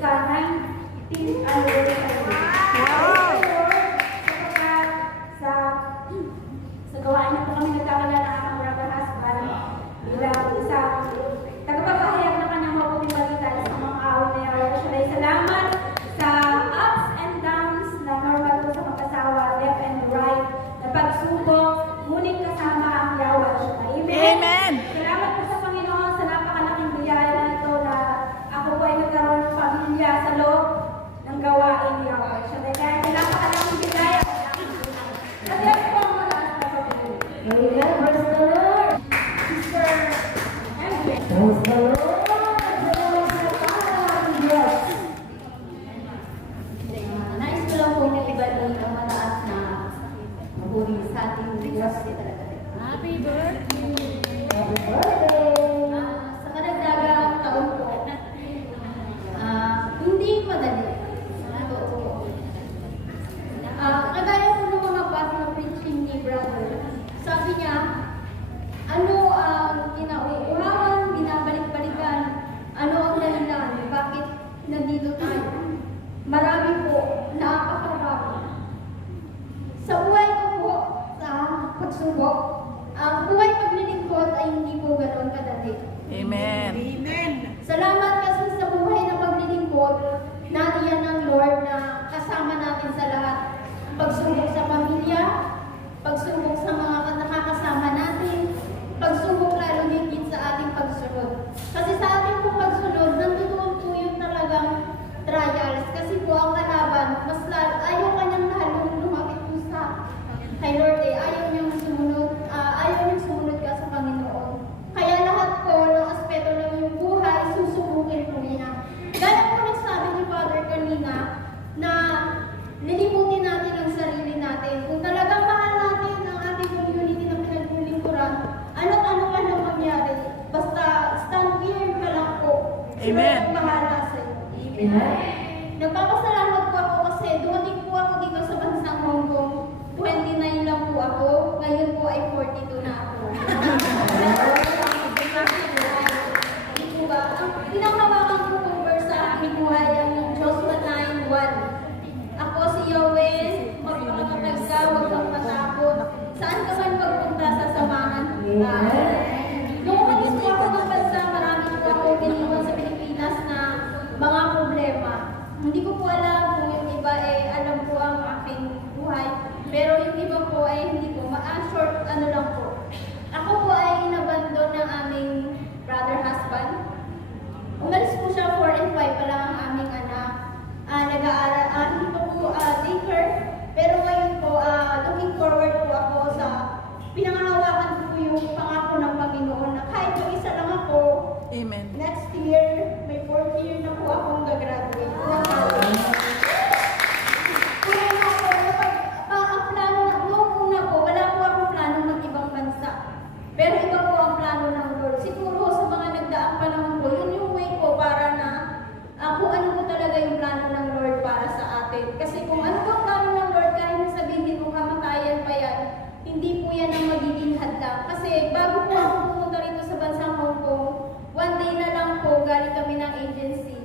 ika 19th anniversary. Wow! Sa gawain na po kami nagkakala ng aking brother husband bilang isang tagapagpahayag na kanyang mabuting balita sa mga awit na yawa. Siya ay salamat sa ups and downs na normal po sa mag-asawa, left and right, na pagsubok, ngunit kasama ang yawa. Amen! Amen! Salamat po sa Panginoon sa napakalaking biyaya na ito na ako po ay nagkaroon ng pamilya sa loob ng gawain ni Yahweh. Kaya napakalaking biyaya. Kaya po ang malakas na pag-ibig. Amen. Praise the Lord. Sister Emily. Praise the Lord. Yes. Nais ko lang po na ibalik ang mataas na mabuli sa ating Diyos. Happy birthday! Happy birthday. Sa kadagdagang taon po, hindi madali. Kagaya po ng mga past na preaching ni brother, sabi niya, ano ang kinauuhawan, binabalik-balikan, ano ang dahilan, bakit nandito tayo? Marami po, napakarami. Sa buhay ko po, sa pagsubok, ang buhay paglilingkod ay hindi po ganoon kadali. Amen! Salamat kasi sa buhay na paglilingkod, nariyan ng Lord na kasama natin sa lahat. Pagsubok sa pamilya, pagsubok sa mga nakakasama natin, pagsubok lalo higit sa ating pagsunod. Kasi sa ating po pagsunod, nandoon po yung talagang trials. Kasi po ang kalaban, mas ayaw kanyang lalong lumapit po sa kay Lord ayaw niyang sumunod ka sa Panginoon. Kaya lahat po ng aspeto ng iyong buhay, susubukin po niya. Gaya po nagsabi ni Father kanina, na lilimutin natin ang sarili natin. Kung talagang mahal natin ang ating community na pinaglilingkuran, ano't ano man ang mangyari, basta stand firm ka lang po. Amen. Sila ang bahala sa iyo. Amen. Nagpapasalamat po ako kasi dumating po ako dito sa bansang Hong Kong. 29 lang po ako, ngayon po ay 42 na ako. Hindi po ba? Ang pinakawakan ko po sa aking buhay ang yung Joshua 9:1. Ako si Yahweh, magpakatatag ka, huwag kang matakot. Saan ka man pagpunta, sasamahan kita. Nung umalis po ako ng bansa, marami po ako iniwan sa Pilipinas na mga problema. Hindi ko po alam kung yung iba alam po ang aking buhay. Pero yung iba po ay hindi po, short ano lang po. Ako po ay inabandon ng aming brother husband. Umalis po siya 4 and 5 pa lang ang aming anak. Nag-aaral, hindi po daycare. Pero ngayon po, looking forward po ako sa pinangahawakan ko yung pangako ng Panginoon na kahit yung isa lang ako, Amen! next year, may 4th year na po akong gagraduate. Ang plano na, noong una po, wala po akong plano mag-ibang bansa. Pero iba po ang plano ng Lord. Siguro sa mga nagdaang panahon po, yun yung way po para na kung ano po talaga yung plano ng Lord para sa atin. Kasi kung ano po ang plano ng Lord, kahit nasabihin mo kamatayan pa yan, hindi po yan ang magiging hadlang. Kasi bago po ako pumunta rito sa bansang Hong Kong, one day na lang po galing kami ng agency.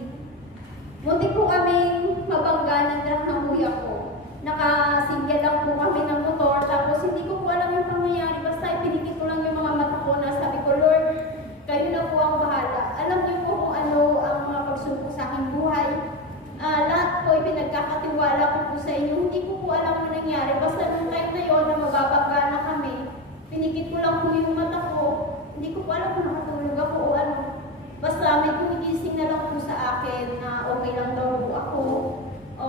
Munti po kaming mabangga ng truck ng kuya ko. Nakasigya lang po kami ng motor, tapos hindi ko po alam yung pangyayari. Basta ipinigit ko lang yung mga mata ko na sabi ko, Lord, kayo na po ang bahala. Alam niyo po kung ano ang mga pagsubok sa aking buhay. Lahat po ipinagkakatiwala ko po sa inyo. Hindi ko po alam ang nangyari. Basta nung time na yun na mababangga na kami, pinikit ko lang po yung mata ko. Hindi ko po alam kung nakatulog ako o ano. Basta may kumigising na lang po sa akin na okay lang daw po ako o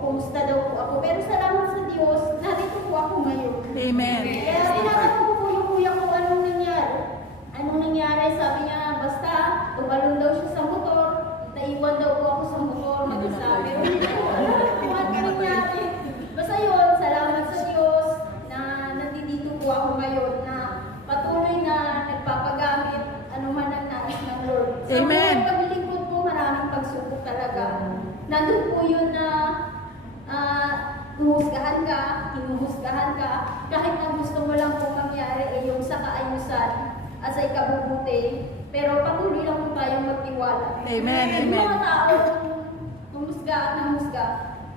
kumusta daw po ako. Pero salamat sa Diyos, narito po ako ngayon. Amen! Kaya tinatanong ko po yung kuya ko anong nangyari. Anong nangyari? Sabi niya, basta tumalon daw siya sa motor, naiwan daw po ako sa motor, nagsasabi. Hindi ko alam kung ano nangyari. Basta yun, salamat sa Diyos na nandito po ako ngayon na patuloy na nagpapagamit anuman ang nais ng Lord. Sa Amen. buhay paglilingkod po, maraming pagsubok talaga. Nandun po yun na huhusgahan ka, hinuhusgahan ka, kahit ang gusto mo lang po mangyari yung sa kaayusan at sa ikabubuti, pero patuloy lang po tayong magtiwala. Amen, Yung amen. mga tao husga at nangusga.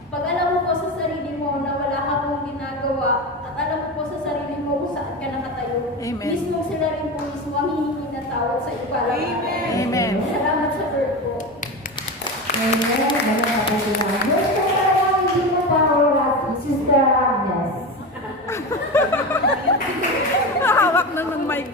Pag alam mo po sa sarili mo na wala ka pong ginagawa at alam mo po sa sarili mo kung saan ka nakatayo, Amen. mismo sila rin po mismo ang hihingi ng tawad sa iyo para Amen. Salamat sa Lord po. Amen. Ganun ka po sinabi. Gusto ko lang hindi mo pa wala si Sister Agnes. Hawak na ng mic.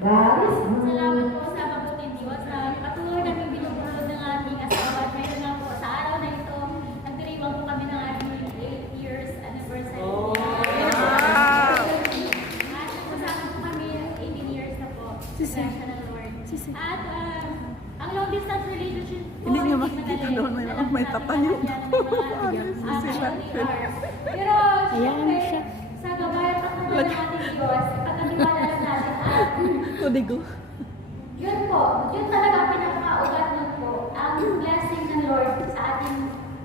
Guys, Salamat po sa mabuting Diyos na patuloy namin binubulod ng ating asawa. At mayroon nga po sa araw na ito, nagdiriwang po kami ng ating 8 years anniversary. Wow! At kasama po kami 18 years na po. Grasya ng Lord. At ang long distance relationship po, Hindi niya madali. makikita doon, may- Alam may natin tatayo. na yan ang mga, lonely hearts. Pero syempre, sa gabayan pa po ng ating Diyos, pagkatiwala lang natin at Tudigo. yun po, yun talaga ang pinakaugat nun po, ang blessing ng Lord sa ating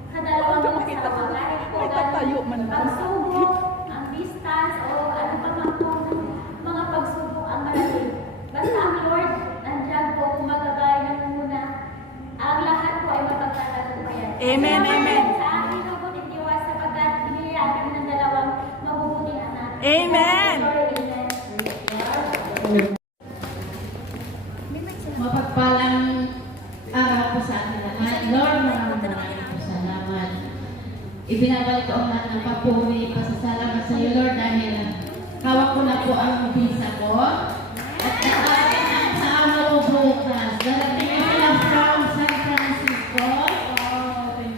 kadalawang mag-asawa. Kahit po May tatayo man lang. pagsubok, ang distance, o ano pa man po mga pagsubok ang malalim. Basta ang Lord, nandiyan po, kumagabay na muna. Ang lahat po ay mapagtatagumpayan. Amen, Salamat amen. po sa aking mabuting Diyos sapagkat binigyan kami ng dalawang mabubuting anak. Amen. Lord, amen. Mapagpalang araw po sa ating lahat. Lord, maraming po salamat. Ibinabalik ko ang lahat ng papuri, pasasalamat sa iyo, Lord, dahil hawak ko na po ang visa ko. At kakain ang sa amo ko bukas. Darating ako na from San Francisco.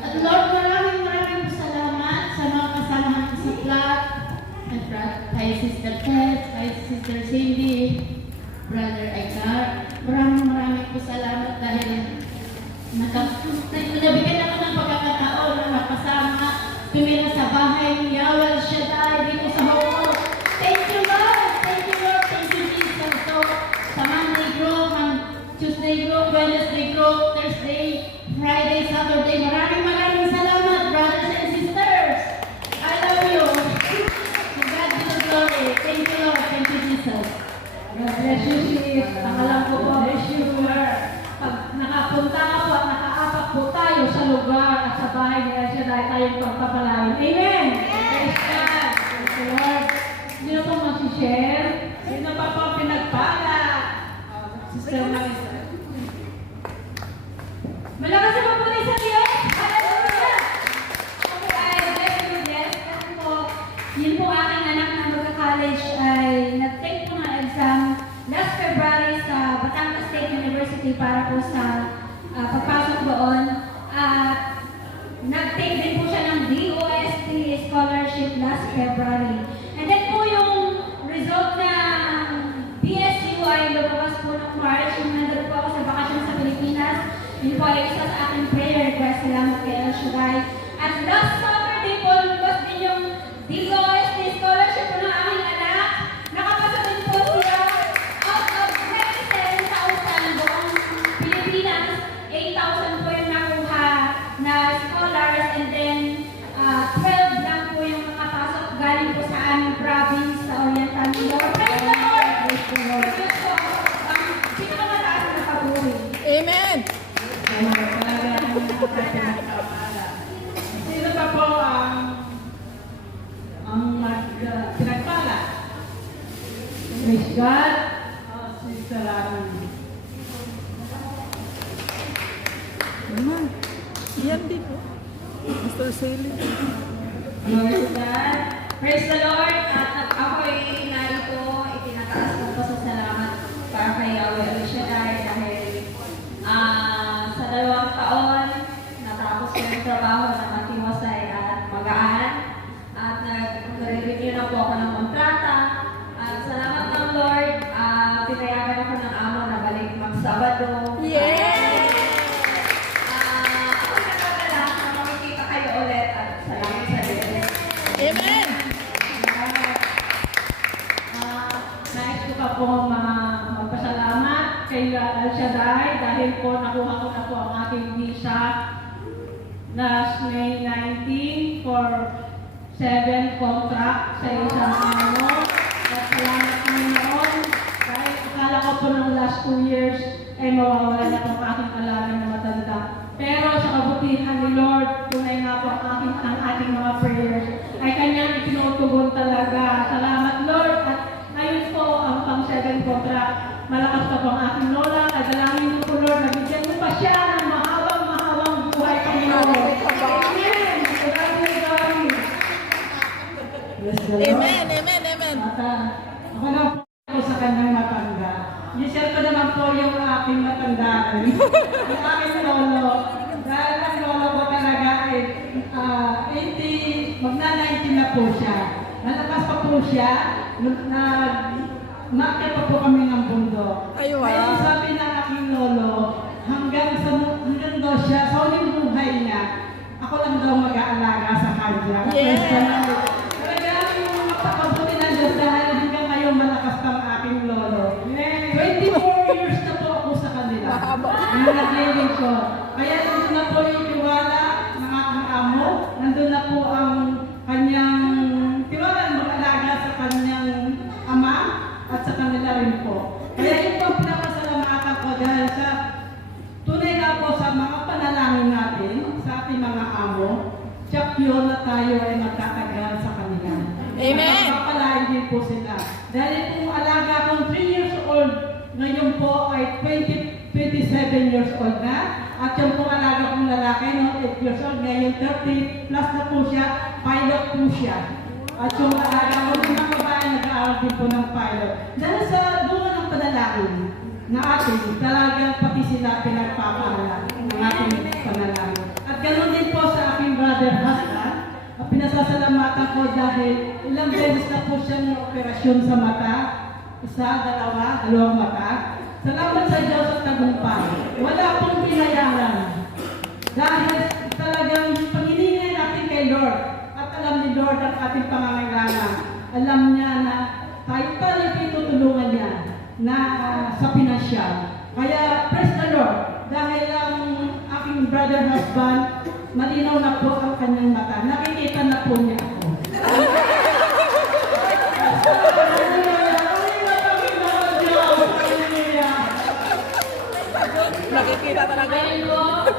At Lord, maraming po salamat sa mga kasamahan ko sa flat. At kay Sister Tess, kay Sister Cindy, Brother Edgar. Maraming po salamat dahil nabigyan ako ng pagkakataon na makasama tumira sa bahay ni Yahweh Shaddai dito sa Hong Kong. Thank you, Lord! Thank you, Lord! Thank you, Jesus! So, sa Monday group, Tuesday group, Wednesday group, Thursday, Friday, Saturday, maraming salamat, brothers and sisters! I love you! To God be the glory. Thank you, Lord. Thank you, Jesus. God bless you, sis. Ang alam ko po, bless you, Lord. Pag nakapunta ka po at nakaapak po tayo sa lugar at sa bahay ni Elsia dahil tayong pagpapalain. Amen! Praise God! Praise the Lord. Hindi na po masishare. Sino pa po pinagpala? Sister Marisa. Malakas sa mabuti sa Diyos! Hallelujah! Okay, bless you, yes. Kasi po, yun po aking anak na magka-college ay nag-take po ng exam last February sa Batangas State University para po sa pagpasok doon. At nag-take din po siya ng DOST scholarship last February. And then po yung result ng BSU ay lumabas po ng March. Yung nandun po ako sa bakasyon sa Pilipinas. Yun po ay isa sa aking prayer request. Salamat kay El Shaddai. At last summer din po, lumabas din yung DOST scholarship po ng aking anak. Nakapasa din po siya out of 27,000 buong Pilipinas. 8,000 po yung nakuha na scholars and then 12 lang po yung nakapasok galing po sa aming province sa Oriental Mindoro. Praise the Lord! Praise the Lord! Yun po ang pinakamataas na papuri. Amen. Sino pa po ang pinagpala? Praise God. Sister Amen. Yan din po. Mr. Saley. Glory to God. Praise the Lord. At ako ay narito, itinataas ko po sa salamat para kay Yahweh El Shaddai dahil sa 2 taon, natapos ko yung trabaho na matiwasay at magaan. At nag-renew na po ako ng kontrata. At salamat ng Lord, pinayagan ako ng amo na balik mag-Sabado. Yay! Ako nagkakala na makikita kayo ulit at salamat sa Diyos. Amen. Nais ko pa po magpasalamat kay El Shaddai dahil po nakuha ko na po ang aking visa last May 19 for 7 contract sa isang ano. At salamat Panginoon dahil akala ko po ng last 2 years ay mawawala na po ang aking alaga na matanda. Pero sa kabutihan ni Lord, tunay nga po ang ating mga prayers ay kanyang itinutugon talaga. Salamat Lord. At ngayon po ang pang-7 contract. Malakas pa po ang aking lola. Kadalangin po Lord, nabigyan mo pa siya ng mahabang buhay Panginoon. Amen. Amen, amen, amen. Ako na po sa kanyang matanda. I-share ko naman po yung aking matanda. Yung aking lolo. Dahil ang lolo ko talaga ay 80, magna-90 na po siya. Malakas pa po siya. Nakakit pa po kami ng bundok. Ay, wow. Kaya sabi ng aking lolo, hanggang daw siya, sa uling buhay niya, ako lang daw mag-aalaga sa kanya. Yes. Talagang mapakabuti na Diyos dahil hanggang ngayon malakas pang aking lolo. 24 years na po ako sa kanila. Mahaba. Yung nag-living ko. Kaya nandun na po yung tiwala ng aking amo. Nandun na po ang kanyang tiwala ng mag-alaga sa kanyang ama at sa kanila rin po. Kaya yun po ang pinapasalamatan ko dahil sa tunay nga po sa mga panalangin natin sa ating mga amo, tiyak yun na tayo ay magtatagal sa kanila. Amen. Papalain din po sila. Dahil kung alaga akong 3 years old, ngayon po ay 27 years old na. At yung pong alaga kong lalaki, no, 8 years old, ngayon 30 plus na po siya, pilot po siya. At yung alaga ko din ng babae, nag-aaral din po ng pilot. Dahil sa bunga ng panalangin na atin, talagang pati sila pinagpapaaral ng ating panalangin. At ganoon din po sa aking brother husband, pinasasalamatan ko dahil ilang beses na po siyang operasyon sa mata. Isa, dalawang mata. Salamat sa Diyos at tagumpay. Wala pong binayaran. Dahil talagang panghilingan natin kay Lord. At alam ni Lord ang ating pangangailangan. Alam niya na tayo tutulungan niya na sa pinasyal. Kaya praise the Lord. Dahil ang aking brother husband, malinaw na po ang kanyang mata. Nakikita na po niya ako. Nakikita talaga.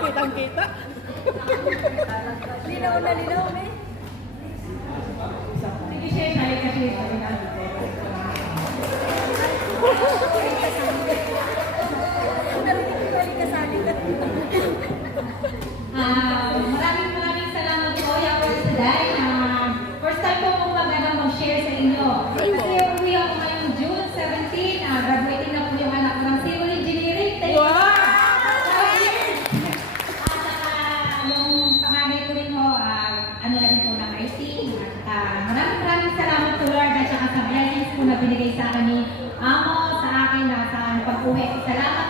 Kitang-kita. Linaw na linaw, eh. Sige, share kasi sabi natin ko. Maraming salamat po, Yawers Saday. First time po pong mag-share sa inyo. Kasi uwi ako ngayong June 17, graduating na po yung anak ko ng civil engineering. Thank you. Wow! At saka yung panganay ko rin ho, ano na rin po ng IT. At maraming salamat to Lord at saka sa blessings po na binigay sa akin ni Amo, sa akin, sa pag-uwi. Salamat